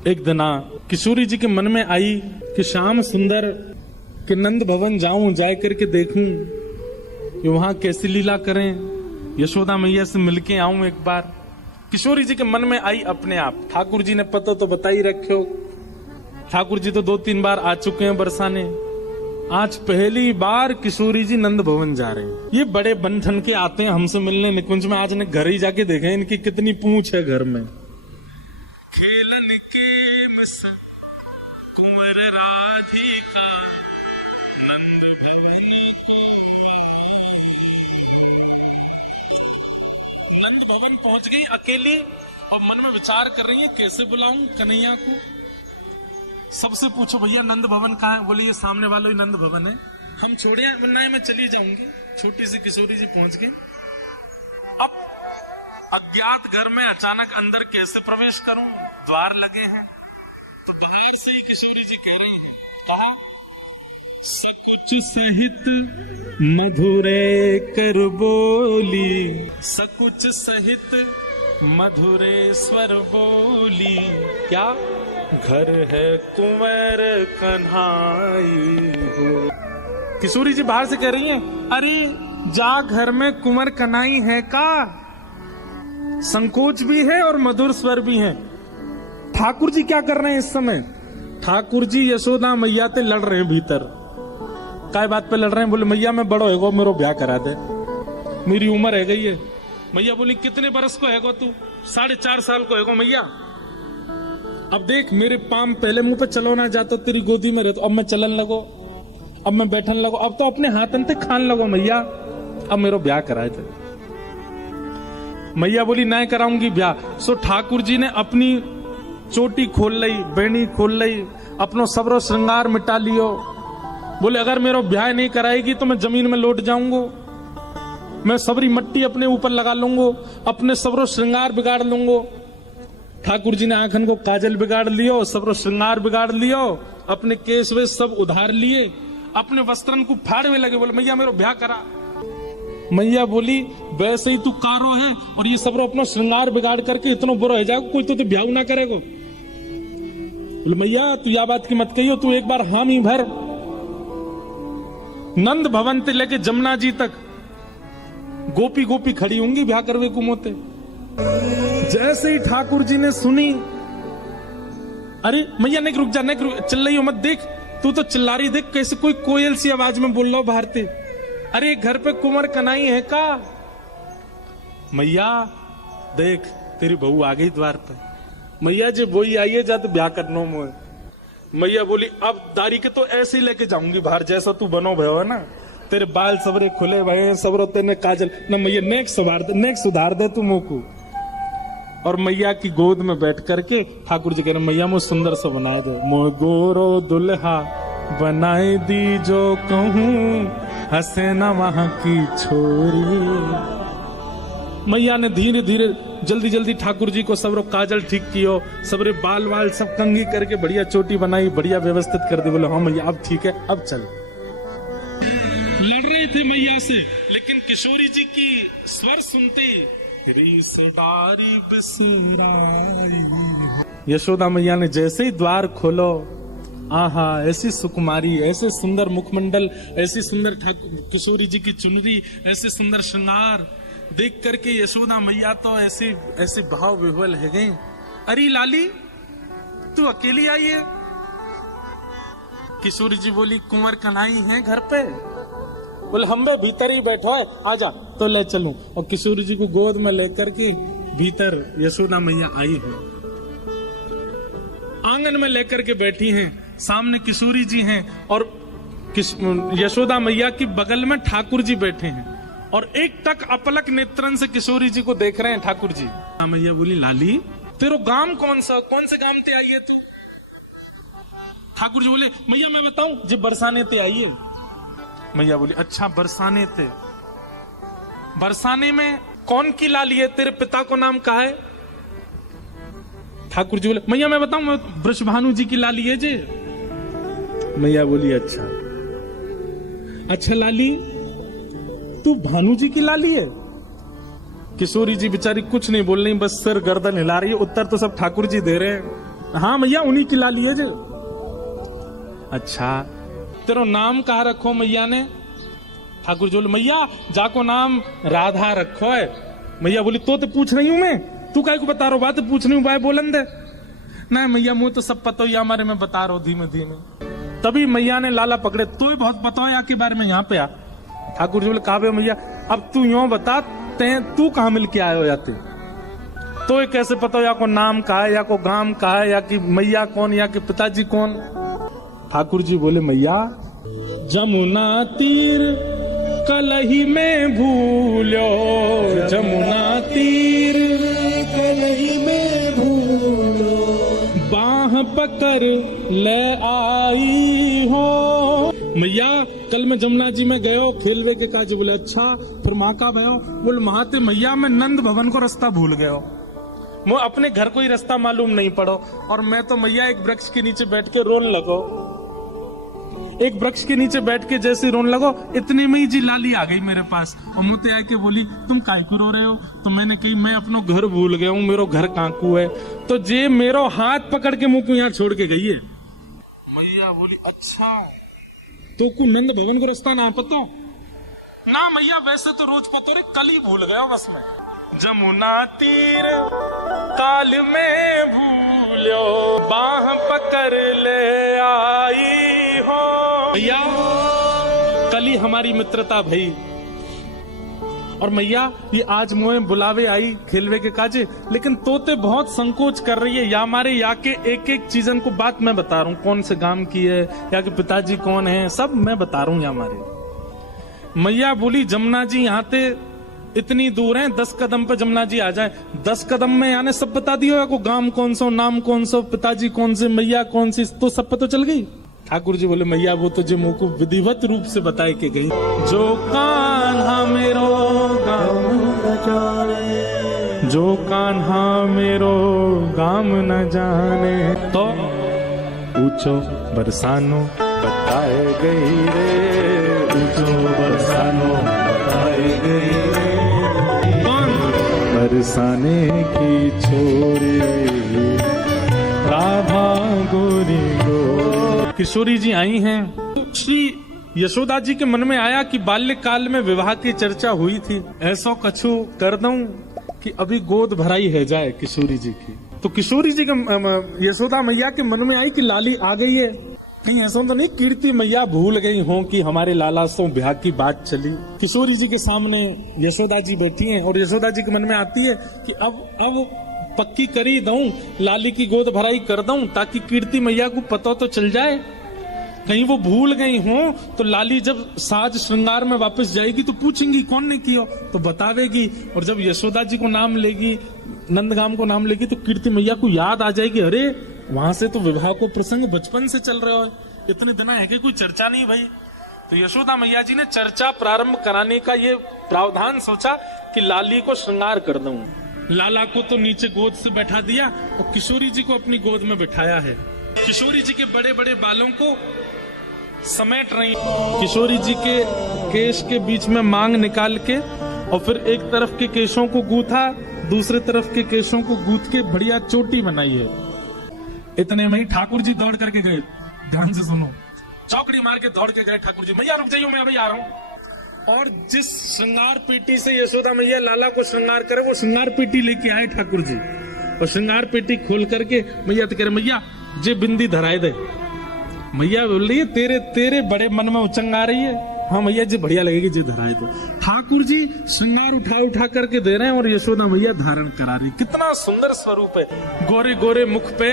एक दिन किशोरी जी के मन में आई कि श्याम सुंदर के नंद भवन जाऊं, जाए करके देखूं कि वहां कैसी लीला करें, यशोदा मैया से मिलके आऊं एक बार। किशोरी जी के मन में आई अपने आप। ठाकुर जी ने पता तो बता ही रखे हो, ठाकुर जी तो 2-3 बार आ चुके हैं बरसाने, आज पहली बार किशोरी जी नंद भवन जा रहे हैं। ये बड़े बंधन के आते हैं हमसे मिलने निकुंज में, आज ने घर ही जाके देखे इनकी कितनी पूंछ है घर में। खेलन के मिस कुंवर राधिका नंद भवन को, नंद भवन पहुंच गई अकेली और मन में विचार कर रही है कैसे बुलाऊं कन्हैया को। सबसे पूछो भैया नंद भवन कहाँ है, बोले ये सामने वाला ही नंद भवन है, हम छोड़े वरना मैं चली जाऊंगी। छोटी सी किशोरी जी पहुंच गई। अब अज्ञात घर में अचानक अंदर कैसे प्रवेश करूं, द्वार लगे हैं, तो बाहर से ही किशोरी जी कह रही है, कहा सकुच सहित मधुरे कर बोली, सकुच सहित मधुरे स्वर बोली, क्या घर है कुंवर कन्हाई। किशोरी जी बाहर से कह रही हैं, अरे जा घर में कुंवर कन्हाई है का, संकोच भी है और मधुर स्वर भी है। ठाकुर जी क्या कर रहे हैं इस समय, ठाकुर जी यशोदा मैया से लड़ रहे हैं भीतर। काय बात पे लड़ रहे हैं, बोले मैया मैं बड़ो हैगो, मेरा ब्याह करा दे, मेरी उम्र है गई है। मैया बोली कितने बरस को हैगो तू, 4.5 साल को हैगो मैया। अब देख मेरे पाम पहले मुंह पे चलो ना जातो, तेरी गोदी में रहते, अब मैं चलन लगो, अब मैं बैठन लगो, अब तो अपने हाथन से खान लगो मैया, अब मेरा ब्याह कराए थे। मैया बोली नहीं कराऊंगी ब्याह। सो ठाकुर जी ने अपनी चोटी खोल ली, बेणी खोल ली, अपनो सबरो श्रृंगार मिटा लियो। बोले अगर मेरा ब्याह नहीं कराएगी तो मैं जमीन में लौट जाऊंगा, मैं सबरी मट्टी अपने ऊपर लगा लूंगा, अपने सबरो श्रृंगार बिगाड़ लूंगा। ठाकुर जी ने आंखन को काजल बिगाड़ लियो, सबरो श्रृंगार बिगाड़ लियो, अपने केस वे सब उधार लिए, अपने वस्त्रन को फाड़ हुए लगे। बोले मैया मेरा ब्याह करा। मैया बोली वैसे ही तू कारो है और ये सबरो अपना श्रृंगार बिगाड़ करके इतना बुरा हो जाएगा, कोई तो ब्याह ना करेगा। बोले मैया तू या बात की मत कहियो, तू एक बार हामी भर। नंद भवन से लेके जमुना जी तक गोपी गोपी खड़ी होंगी ब्याह करवे को मोते। जैसे ही ठाकुर जी ने सुनी, अरे मैया नहीं रुक जा, नहीं रुक, चिल्ला रही हो मत, देख तू तो चिल्ला रही, देख कैसे कोई कोयल सी आवाज में बोल रहा हो भारती, अरे घर पे कुंवर कन्हाई है का। मैया देख तेरी बहू आ गई द्वार पे। मैया जी वही आई है जा तो ब्याह करना मोए। मैया बोली अब दारी के तो ऐसे ही लेके जाऊंगी बाहर, जैसा तू बनो भयो है ना, तेरे बाल सबरे खुले भये, सबरो तेने काजल ना, मैया नेक सुधार दे तू मोको। और मैया की गोद में बैठ करके ठाकुर जी कह रहे मैया मुझे सुंदर सा बनाए दो, मोह गोरो दुल्हा बनाए दी जो कहूं, हंसे ना वहां की छोरी। मैया ने धीरे धीरे जल्दी जल्दी ठाकुर जी को सबरो काजल ठीक कियो, सबरे बाल वाल सब कंघी करके बढ़िया चोटी बनाई, बढ़िया व्यवस्थित कर दी। बोले हाँ मैया अब ठीक है, अब चल। लड़ रहे थे मैया से, लेकिन किशोरी जी की स्वर सुनते यशोदा मैया ने जैसे ही द्वार खोलो, आहा ऐसी सुकुमारी, ऐसे सुंदर मुखमंडल, ऐसी सुंदर किशोरी जी की चुनरी, ऐसे सुंदर श्रृंगार देख करके यशोदा मैया तो ऐसे ऐसे भाव विह्वल है गए। अरे लाली तू अकेली आई है। किशोरी जी बोली कुंवर कन्हाई है घर पे। बोले हम बे भीतर ही बैठो है, आजा तो ले चलूं। और किशोरी जी को गोद में लेकर के भीतर यशोदा मैया आई है, आंगन में लेकर के बैठी हैं, सामने किशोरी जी हैं और यशोदा मैया की बगल में ठाकुर जी बैठे हैं और एक टक अपलक नेत्रन से किशोरी जी को देख रहे हैं ठाकुर जी। मैया बोली लाली तेरो गांव कौन से गांव ते आई है तू। ठाकुर जी बोले मैया मैं बताऊं, जे बरसाने ते आई है। मैया बोली अच्छा बरसाने थे, बरसाने में कौन की लाली है, तेरे पिता को नाम का है। ठाकुर जी बोले मैया मैं बताऊं, मैं वृषभानु जी की लाली है जे। मैया बोली अच्छा अच्छा लाली तू भानु जी की लाली है। किशोरी जी बेचारी कुछ नहीं बोल रही, बस सिर गर्दन हिला रही है। उत्तर तो सब ठाकुर जी दे रहे हैं। हाँ मैया उन्हीं की लाली है जो। अच्छा तेरो नाम कहा रखो मैया ने? ठाकुर जी बोले मैया जाको नाम राधा रखो है। मैया बोली तो पूछ रही हूं मैं, तू काय को बता रहा बात पूछ रही हूँ भाई बोलन दे ना। मैया मुझे तो सब पता ही हमारे में बता रहा हूँ धीमे धीमे। तभी मैया ने लाला पकड़े, तू ही बहुत बताओ यहाँ के बारे में, यहाँ पे आ। ठाकुर जी बोले काबे मैया अब तू यूं बता तू कहाँ मिल के आयो याते, तो ये कैसे पता हो या को नाम कहा है या को गांव कहा है या कि मैया कौन या कि पिताजी कौन? ठाकुर जी बोले मैया जमुना तीर कलही में भूलो, जमुना तीर कलही में भूलो, बाह पकड़ ले आई हो। मैया कल मैं जमुना जी में गयो खेलवे के काज। बोले अच्छा फिर माँ का भयो? बोले महाते मैया मैं नंद भवन को रास्ता भूल गयो, मैं अपने घर को ही रास्ता मालूम नहीं पड़ो। और मैं तो मैया एक वृक्ष के नीचे बैठ के रोन लगो, एक वृक्ष के नीचे बैठ के जैसे रोन लगो इतने में ही जी लाली आ गई मेरे पास और मुझे आके बोली तुम काय को रो रहे हो? तो मैंने कही मैं अपनो घर भूल गया हूँ, मेरो घर कांकू है। तो जे मेरो हाथ पकड़ के मुझको यहाँ छोड़ के गई है। मैया बोली अच्छा तो को नंद भवन को रास्ता ना पता? ना मैया वैसे तो रोज पता रे, कल ही भूल गया बस मैं। जमुना तीर काल में भूलो, बाह पकड़ ले आई हो। भैया कल ही हमारी मित्रता भई और मैया ये आज मुझे बुलावे आई खेलवे के काजे, लेकिन तोते बहुत संकोच कर रही है या हमारे या के एक एक चीजन को बात मैं बता रहा हूँ, कौन से गांव की है या के पिताजी कौन है सब मैं बता रहा हूँ या हमारे। मैया बोली जमुना जी यहाँ ते इतनी दूर है, 10 कदम पे जमुना जी आ जाए। 10 कदम में यानी सब बता दियो या को गांव कौन सा, नाम कौन सा, पिताजी कौन से, मैया कौन सी, तो सब पता चल गई। ठाकुर जी बोले मैया वो तो जो मुंह को विधिवत रूप से बताए के गई। जो कान्हा मेरो गाम न जाने, जो कान्हा मेरो गाम न जाने, तो ऊंचो बरसानो बताए गई रे, ऊंचो बरसानो बताए गई रे, बरसाने की छोरी राधा गोरी गो। किशोरी जी आई हैं। श्री यशोदा जी के मन में आया कि बाल्यकाल में विवाह की चर्चा हुई थी, ऐसा कछु कर दूं कि अभी गोद भराई है जाए किशोरी जी की। तो किशोरी जी के यशोदा मैया के मन में आई कि लाली आ गई है, कहीं ऐसा तो नहीं कीर्ति मैया भूल गई हो कि हमारे लाला से ब्याह की बात चली। किशोरी जी के सामने यशोदा जी बैठी हैं और यशोदा जी के मन में आती है कि अब पक्की करी दूं, लाली की गोद भराई कर दूं ताकि कीर्ति मैया को पता तो चल जाए, कहीं वो भूल गई हो तो लाली जब साज श्रृंगार में वापस जाएगी तो पूछेंगी कौन ने किया तो बतावेगी। और जब यशोदा जी को नाम लेगी, नंदगाम को नाम लेगी तो कीर्ति मैया को याद आ जाएगी, अरे वहां से तो विवाह को प्रसंग बचपन से चल रहा है, इतने दिन है कि कोई चर्चा नहीं भाई। तो यशोदा मैया जी ने चर्चा प्रारंभ कराने का ये प्रावधान सोचा कि लाली को श्रृंगार कर दूं। लाला को तो नीचे गोद से बैठा दिया और किशोरी जी को अपनी गोद में बिठाया है। किशोरी जी के बड़े बड़े बालों को समेट रही, किशोरी जी के केश के बीच में मांग निकाल के और फिर एक तरफ के केशों को गूथा, दूसरे तरफ के केशों को गूथ के बढ़िया चोटी बनाई है। इतने में ही ठाकुर जी दौड़ करके गए, ध्यान से सुनो, चौकड़ी मार के दौड़ के गए ठाकुर जी, मैया रुक जाइए मैं अभी आ रहा हूँ। और जिस श्रृंगार पेटी से यशोदा मैया लाला को श्रृंगार करे वो श्रृंगार पेटी लेके आए ठाकुर जी, और श्रृंगार पेटी खोल करके मैया तो कह रहे मैया जे बिंदी धराए दे। मैया बोल रही है तेरे बड़े मन में उचंग आ रही है, हाँ मैया जी बढ़िया लगेगी जी धराए तो। ठाकुर जी श्रृंगार उठा करके दे रहे हैं और यशोदा मैया धारण करा रही। कितना सुंदर स्वरूप है, गोरे गोरे मुख पे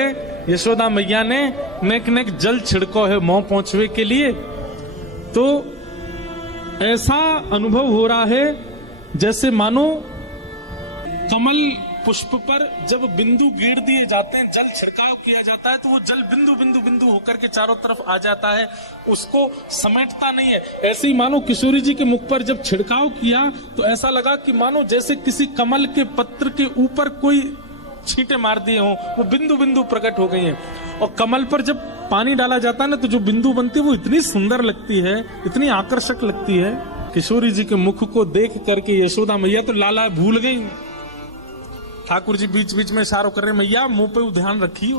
यशोदा मैया ने नेक नेक जल छिड़को है मुंह पहुंचवे के लिए। तो ऐसा अनुभव हो रहा है जैसे मानो कमल पुष्प पर जब बिंदु गिर दिए जाते हैं, जल छिड़काव किया जाता है तो वो जल बिंदु बिंदु बिंदु होकर के चारों तरफ आ जाता है, उसको समेटता नहीं है। ऐसे ही मानो किशोरी जी के मुख पर जब छिड़काव किया तो ऐसा लगा कि मानो जैसे किसी कमल के पत्र के ऊपर कोई छींटे मार दिए हों, वो बिंदु बिंदु प्रकट हो गई हैं। और कमल पर जब पानी डाला जाता है ना तो जो बिंदु बनती है वो इतनी सुंदर लगती है, इतनी आकर्षक लगती है। किशोरी जी के मुख को देख करके यशोदा मैया तो लाला भूल गई। ठाकुर जी बीच बीच में इशारों कर रहे, मैया मुंह पे ध्यान रखियो,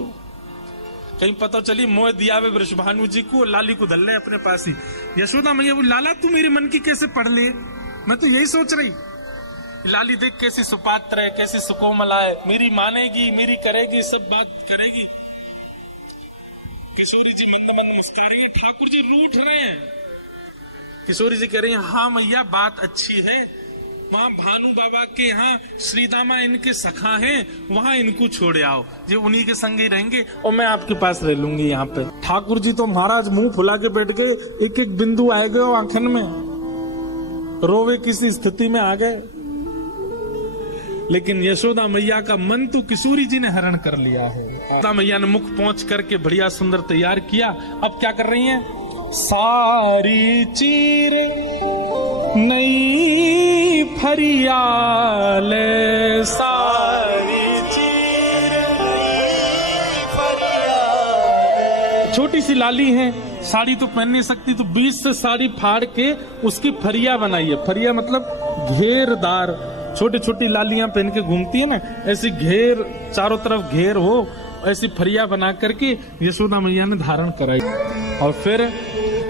कहीं पता चली मोह दिया वे वृषभानु जी को, लाली को धल ले अपने पास ही। यशोदा मैया वो लाला तू मेरे मन की कैसे पढ़ ले, मैं तो यही सोच रही। लाली देख कैसी सुपात्र है, कैसी सुकोमला है, मेरी मानेगी, मेरी करेगी, सब बात करेगी। किशोरी जी मंद मंद मुस्कुरा रही है, ठाकुर जी रूठ रहे हैं। किशोरी जी कह रही है हाँ मैया बात अच्छी है, वहां भानु बाबा के यहाँ श्रीदामा इनके सखा हैं, वहां इनको छोड़े आओ, जो उन्हीं के संग ही रहेंगे और मैं आपके पास रह लूंगी यहाँ पे। ठाकुर जी तो महाराज मुंह फुला के बैठ गए, एक एक बिंदु आए गए आंखन में, रोवे किसी स्थिति में आ गए। लेकिन यशोदा मैया का मन तो किशोरी जी ने हरण कर लिया है। यशोदा मैया ने मुख पहुंच करके बढ़िया सुंदर तैयार किया। अब क्या कर रही हैं? सारी चीर नई फरियाल, सारी चीर नई फरियाल। छोटी सी लाली है, साड़ी तो पहन नहीं सकती, तो बीच से साड़ी फाड़ के उसकी फरिया बनाई है। फरिया मतलब घेरदार, छोटी छोटी लालियां पहन के घूमती है ना, ऐसी घेर, चारों तरफ घेर हो, ऐसी फरिया बना करके यशोदा मैया ने धारण कराई। और फिर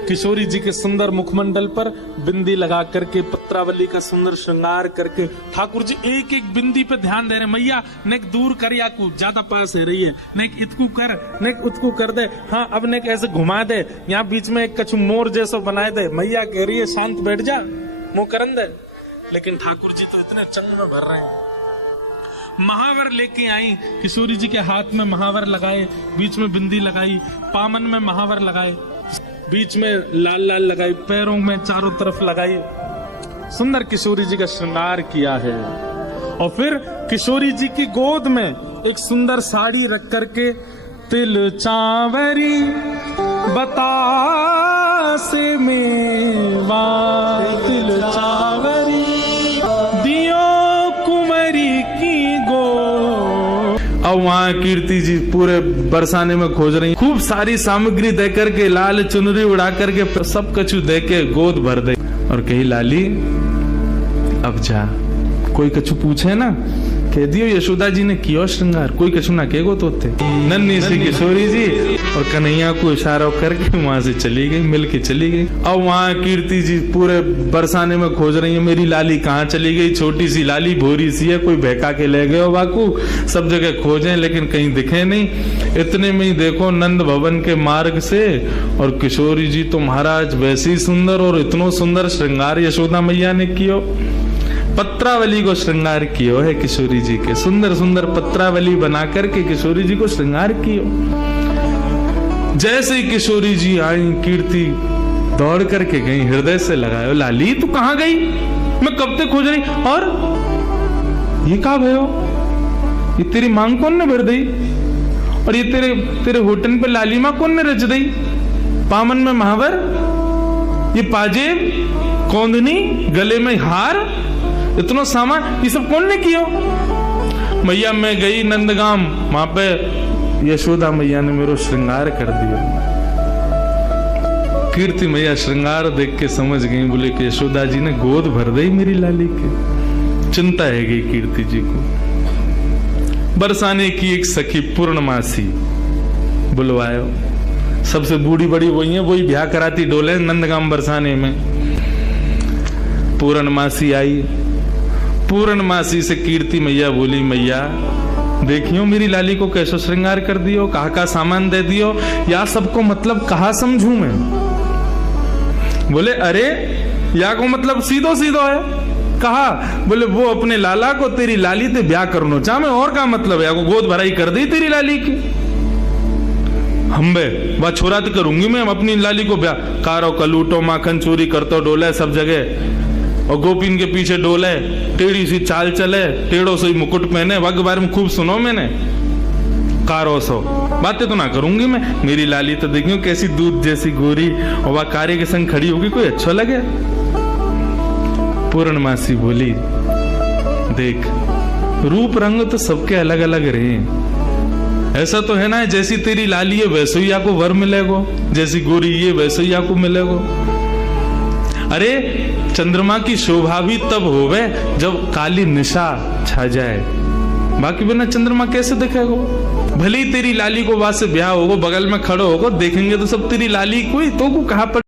किशोरी जी के सुंदर मुखमंडल पर बिंदी लगा करके, पत्रावली का सुंदर श्रृंगार करके, ठाकुर जी एक एक बिंदी पे ध्यान दे रहे। मैया नेक दूर कर, या को ज्यादा पास है रही है, नेक इतकू कर, नेक उतकू कर दे, हाँ अब नेक ऐसे घुमा दे, यहाँ बीच में एक कछु मोर जैसा बनाए दे। मैया कह रही है शांत बैठ जा, मुंह करन दे। लेकिन ठाकुर जी तो इतने चंग में भर रहे हैं। महावर लेके आई, किशोरी जी के हाथ में महावर लगाए, बीच में बिंदी लगाई, पामन में महावर लगाए, बीच में लाल लाल लगाई, पैरों में चारों तरफ लगाई, सुंदर किशोरी जी का श्रृंगार किया है। और फिर किशोरी जी की गोद में एक सुंदर साड़ी रख करके, तिल चावरी बतासे मेवा, तिल चावरी दियो कुंवरी की गो। अब वहाँ कीर्ति जी पूरे बरसाने में खोज रही, खूब सारी सामग्री दे करके, लाल चुनरी उड़ा करके, सब कछु दे के गोद भर दे और कही लाली अब जा। कोई कछु पूछे ना, कह दियो यशोदा जी ने किया श्रृंगार, कोई कछु ना कहेगो तो थे। नन्ही सी किशोरी जी और कन्हैया को इशारा करके वहां से चली गई, मिल के चली गई। अब वहां कीर्ति जी पूरे बरसाने में खोज रही है, मेरी लाली कहाँ चली गई। छोटी सी लाली भोरी सी है, कोई बहका के ले गए हो बाकू, सब जगह खोजे लेकिन कहीं दिखे नहीं। इतने में ही देखो नंद भवन के मार्ग से, और किशोरी जी तो महाराज वैसी सुंदर, और इतनो सुंदर श्रृंगार यशोदा मैया ने कियो। पत्रावली को श्रृंगार कियो है किशोरी जी के, सुंदर सुंदर पत्रावली बना करके किशोरी जी को श्रृंगार कियो। जैसे ही किशोरी जी आई, कीर्ति दौड़ करके गई, हृदय से लगायो, लाली तू कहाँ गई, मैं कब तक खोज रही। और ये कहा भयो, ये तेरी मांग कौन ने भर दी, और ये तेरे होटन पे लाली माँ कौन ने रच दी, पामन में महावर, ये पाजेब, कौंधनी, गले में हार, इतना सामान, ये सब कौन ने किया। मैया मैं गई नंदगाम, वहां पे यशोदा मैया ने मेरा श्रृंगार कर दिया। कीर्ति मैया श्रृंगार देख के समझ गई, बोले कि यशोदा जी ने गोद भर दी मेरी लाली के। चिंता है गई कीर्ति जी को। बरसाने की एक सखी पूर्णमासी बुलवायो, सबसे बूढ़ी बड़ी वही है, वही ब्याह कराती डोले नंदगाम बरसाने में। पूर्णमासी आई, पूर्णमासी से कीर्ति मैया बोली, मैया देखियो मेरी लाली को कैसे श्रृंगार कर दियो, कहा का सामान दे दियो, या सबको मतलब कहा समझू मैं। बोले अरे या को मतलब सीधो सीधो है, कहा बोले वो अपने लाला को तेरी लाली ते ब्याह करनो चाहे, और का मतलब है, को गोद भराई कर दी तेरी लाली की। हम्बे वह छोरा तो करूंगी मैं अपनी लाली को ब्याह, कारो कलूटो माखन चोरी करतो डोले सब जगह, और गोपीन के पीछे डोले, टेढ़ी सी चाल चले, टेढ़ो से मुकुट पहने, वग बारे में खूब सुनो मैंने, कारो सो बातें तो ना करूंगी मैं। मेरी लाली तो देखियो कैसी दूध जैसी गोरी, और वह कार्य के संग खड़ी होगी, कोई अच्छा लगे। पूर्णमासी बोली देख रूप रंग तो सबके अलग अलग रहे, ऐसा तो है ना जैसी तेरी लाली है वैसे ही आपको वर मिलेगो, जैसी गोरी ये वैसे ही आपको मिलेगो। अरे चंद्रमा की शोभा भी तब होवे जब काली निशा छा जाए, बाकी बिना चंद्रमा कैसे दिखेगो। भले ही तेरी लाली को वहां से ब्याह होगो, बगल में खड़ो होगो, देखेंगे तो सब तेरी लाली कोई तो को कहां पर